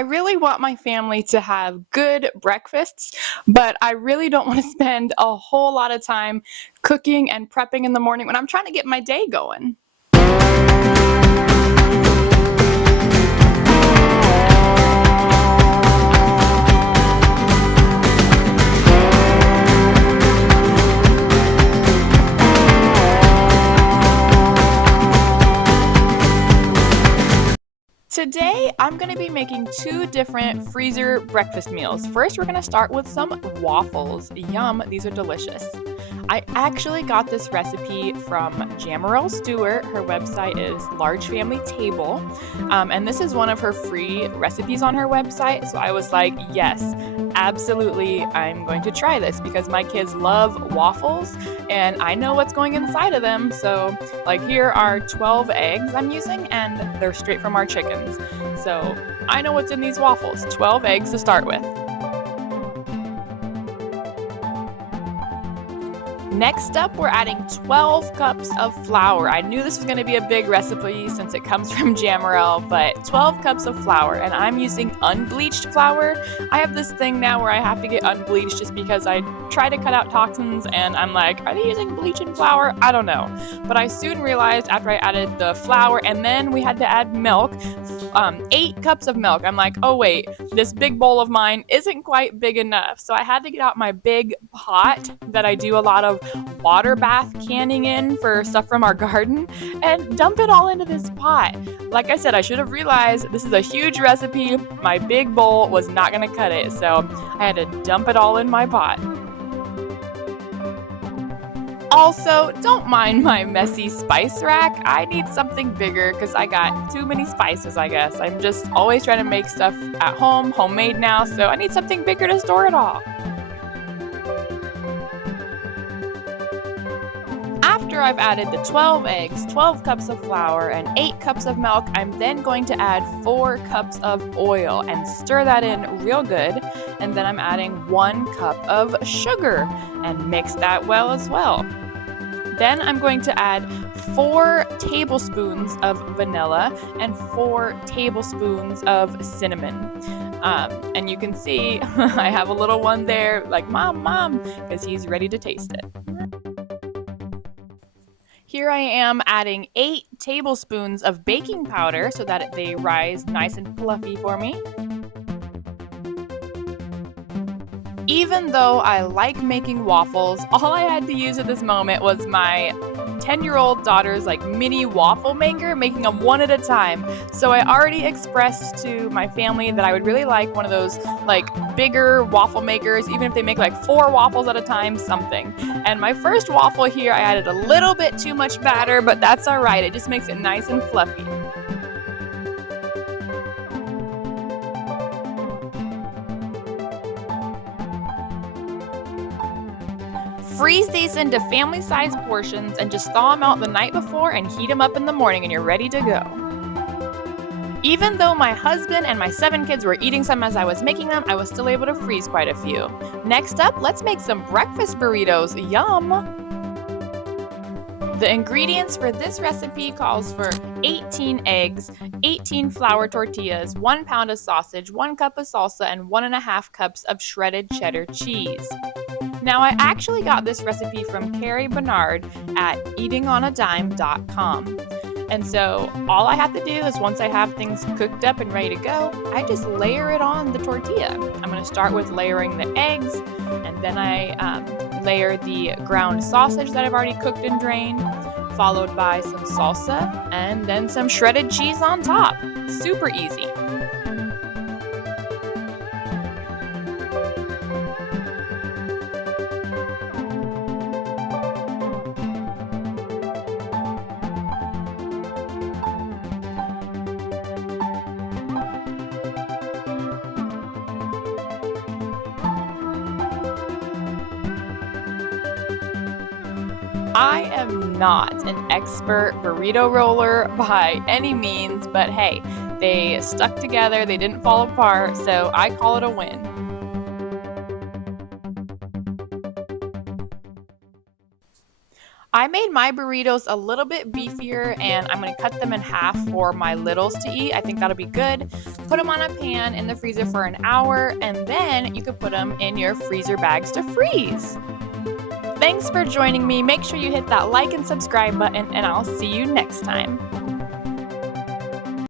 I really want my family to have good breakfasts, but I really don't want to spend a whole lot of time cooking and prepping in the morning when I'm trying to get my day going. Today, I'm going to be making two different freezer breakfast meals. First, we're going to start with some waffles. Yum, these are delicious. I actually got this recipe from Jamarelle Stewart. Her website is Large Family Table, and this is one of her free recipes on her website. So I was like, yes, absolutely, I'm going to try this because my kids love waffles and I know what's going inside of them. So, like, here are 12 eggs I'm using, and they're straight from our chickens. So I know what's in these waffles. 12 eggs to start with. Next up, we're adding 12 cups of flour. I knew this was going to be a big recipe since it comes from Jamarelle, but 12 cups of flour, and I'm using unbleached flour. I have this thing now where I have to get unbleached just because I try to cut out toxins, and I'm like, are they using bleach in flour? I don't know. But I soon realized after I added the flour, and then we had to add milk, 8 cups of milk. I'm like, oh wait, this big bowl of mine isn't quite big enough. So I had to get out my big pot that I do a lot of water bath canning in for stuff from our garden and dump it all into this pot. Like I said, I should have realized this is a huge recipe. My big bowl was not going to cut it, so I had to dump it all in my pot. Also, don't mind my messy spice rack. I need something bigger because I got too many spices, I guess. I'm just always trying to make stuff at home, homemade now, so I need something bigger to store it all. After I've added the 12 eggs, 12 cups of flour, and 8 cups of milk, I'm then going to add 4 cups of oil and stir that in real good. And then I'm adding 1 cup of sugar and mix that well as well. Then I'm going to add 4 tablespoons of vanilla and 4 tablespoons of cinnamon. And you can see I have a little one there like, Mom, because he's ready to taste it. Here I am adding 8 tablespoons of baking powder so that they rise nice and fluffy for me. Even though I like making waffles, all I had to use at this moment was my 10-year-old daughter's mini waffle maker, making them one at a time. So I already expressed to my family that I would really like one of those bigger waffle makers, even if they make 4 waffles at a time, something. And my first waffle here, I added a little bit too much batter, but that's all right. It just makes it nice and fluffy. Freeze these into family-sized portions and just thaw them out the night before and heat them up in the morning and you're ready to go. Even though my husband and my 7 kids were eating some as I was making them, I was still able to freeze quite a few. Next up, let's make some breakfast burritos. Yum! The ingredients for this recipe calls for 18 eggs, 18 flour tortillas, 1 pound of sausage, 1 cup of salsa, and 1.5 cups of shredded cheddar cheese. Now, I actually got this recipe from Carrie Bernard at eatingonadime.com. And so all I have to do is once I have things cooked up and ready to go, I just layer it on the tortilla. I'm going to start with layering the eggs, and then I layer the ground sausage that I've already cooked and drained, followed by some salsa, and then some shredded cheese on top. Super easy. I am not an expert burrito roller by any means, but hey, they stuck together, they didn't fall apart, so I call it a win. I made my burritos a little bit beefier and I'm going to cut them in half for my littles to eat. I think that'll be good. Put them on a pan in the freezer for an hour and then you can put them in your freezer bags to freeze. Thanks for joining me. Make sure you hit that like and subscribe button and I'll see you next time.